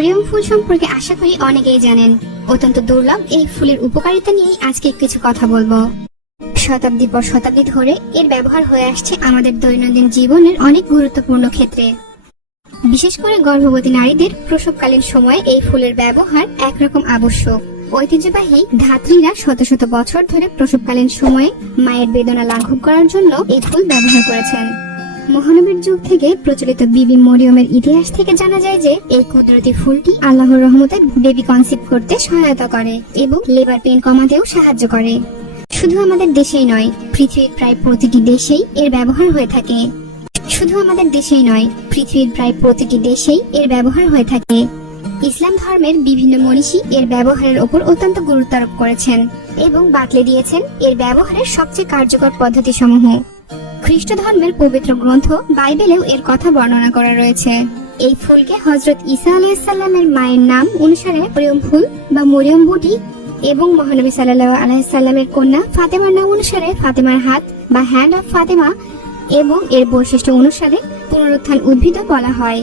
মরিয়ম ফুল সম্পর্কে আশা করি অনেকেই জানেন। অত্যন্ত দুর্লভ এই ফুলের উপকারিতা নিয়ে আজকে কিছু কথা বলবো। শতাব্দী পর শতাব্দী ধরে এর ব্যবহার হয়ে আসছে আমাদের দৈনন্দিন জীবনের অনেক গুরুত্বপূর্ণ ক্ষেত্রে। বিশেষ করে গর্ভবতী নারীদের প্রসবকালীন সময়ে এই ফুলের ব্যবহার একরকম আবশ্যক। ঐতিহ্যবাহী ধাত্রীরা শত শত বছর ধরে প্রসবকালীন সময়ে মায়ের বেদনা লাঘব করার জন্য এই ফুল ব্যবহার করেছেন। মহানবীর যুগ থেকে প্রচলিত বিবি মরিয়মের ইতিহাস থেকে জানা যায় যে এই কুদরতি ফুলটি আল্লাহর রহমতে বেবি কনসিভ করতে সহায়তা করে এবং লেবার পেইন কমাতেও সাহায্য করে। শুধু আমাদের দেশেই নয়, পৃথিবীর প্রায় প্রতিটি দেশেই এর ব্যবহার হয়ে থাকে। ইসলাম ধর্মের বিভিন্ন মনীষী এর ব্যবহারের উপর অত্যন্ত গুরুত্ব আরোপ করেছেন এবং বাতলে দিয়েছেন এর ব্যবহারের সবচেয়ে কার্যকর পদ্ধতি সমূহ। খ্রিস্ট ধর্মের পবিত্র গ্রন্থ বাইবেলেও এর কথা বর্ণনা করা রয়েছে। এই ফুলকে হযরত ঈসা আলাইহিস সালামের মায়ের নাম অনুসারে মরিয়ম ফুল বা মরিয়ম বুটি এবং মহানবী সাল্লাল্লাহু আলাইহি সাল্লামের কন্যা ফাতেমার নাম অনুসারে ফাতেমার হাত বা হ্যান্ড অফ ফাতেমা এবং এর বৈশিষ্ট্য অনুসারে পুনরুত্থান উদ্ভিদ বলা হয়।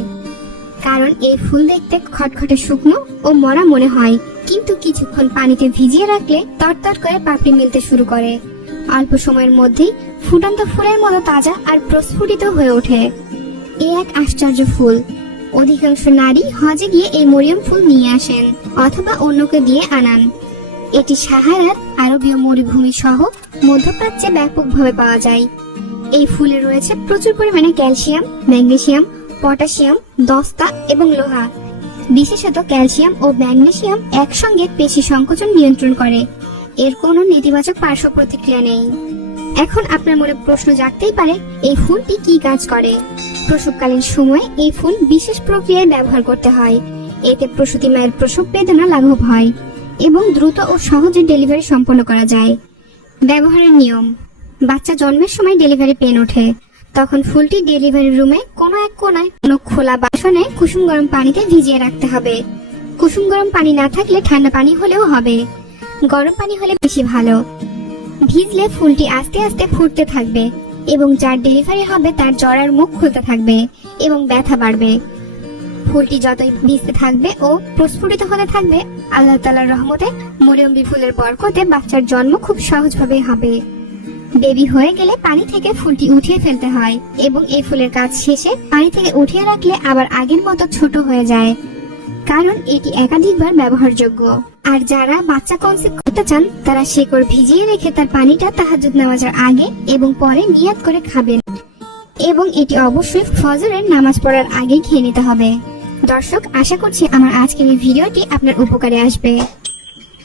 কারণ এই ফুল দেখতে খটখটে শুকনো ও মরা মনে হয়, কিন্তু কিছুক্ষণ পানিতে ভিজিয়ে রাখলে তরতর করে পাপড়ি মিলতে শুরু করে। অল্প সময়ের মধ্যেই ফুটন্ত ফুলের মতো তাজা আর প্রস্ফুটিত হয়ে ওঠে। এ এক আশ্চর্য ফুল। অধিকাংশ নারী হজে গিয়ে এই মরিয়ম ফুল নিয়ে আসেন অথবা অন্যকে দিয়ে আনান। এটি সাহারার আরবীয় মরুভূমি সহ মধ্যপ্রাচ্যে ব্যাপকভাবে পাওয়া যায়। এই ফুলে রয়েছে প্রচুর পরিমাণে ক্যালসিয়াম, ম্যাগনেসিয়াম, পটাশিয়াম, দস্তা এবং লোহা। বিশেষত ক্যালসিয়াম ও ম্যাগনেসিয়াম একসঙ্গে পেশি সংকোচন নিয়ন্ত্রণ করে। এর কোনো নেতিবাচক পার্শ্ব প্রতিক্রিয়া নেই। এখন আপনার মনে প্রশ্ন জাগতেই পারে, এই ফুলটি কি কাজ করে? প্রসবকালীন সময়ে এই ফুল বিশেষ প্রক্রিয়ায় ব্যবহার করতে হয়। এতে প্রসূতি মায়ের প্রসব বেদনা লাঘব হয় এবং দ্রুত ও সহজে ডেলিভারি সম্পন্ন করা যায়। ব্যবহারের নিয়ম: বাচ্চা জন্মের সময় ডেলিভারি পেন ওঠে, তখন ফুলটি ডেলিভারি রুমে কোনো এক কোনায় কোনো খোলা বাসনে কুসুম গরম পানিতে ভিজিয়ে রাখতে হবে। কুসুম গরম পানি না থাকলে ঠান্ডা পানি হলেও হবে, গরম পানি হলে বেশি ভালো। ভিজলে ফুলটি আস্তে আস্তে ফুটতে থাকবে এবং যার ডেলিভারি হবে তার জরার মুখ খুলতে থাকবে এবং ব্যথা বাড়বে। ফুলটি যতই ভিজতে থাকবে ও প্রস্ফুটিত হতে থাকবে, আল্লাহ তাআলার রহমতে মরিয়ম ফুলের বরকতে বাচ্চার জন্ম খুব সহজভাবে হবে। বেবি হয়ে গেলে পানি থেকে ফুলটি উঠিয়ে ফেলতে হয় এবং এই ফুলের কাজ শেষে পানি থেকে উঠিয়ে রাখলে আবার আগের মতো ছোট হয়ে যায়, কারণ এটি একাধিকবার ব্যবহারযোগ্য। আর যারা বাচ্চা কনসিভ করতে চান তারা শেকড় ভিজিয়ে রেখে তার পানিটা তাহাজ্জুদ নামাজের আগে এবং পরে নিয়াত করে খাবেন এবং এটি অবশ্যই ফজরের নামাজ পড়ার আগে খেয়ে নিতে হবে। দর্শক, আশা করছি আমার আজকের এই ভিডিওটি আপনার উপকারে আসবে।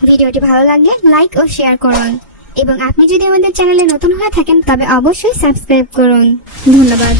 ভিডিওটি ভালো লাগলে লাইক ও শেয়ার করুন এবং আপনি যদি আমাদের চ্যানেলে নতুন হয়ে থাকেন তবে অবশ্যই সাবস্ক্রাইব করুন। ধন্যবাদ।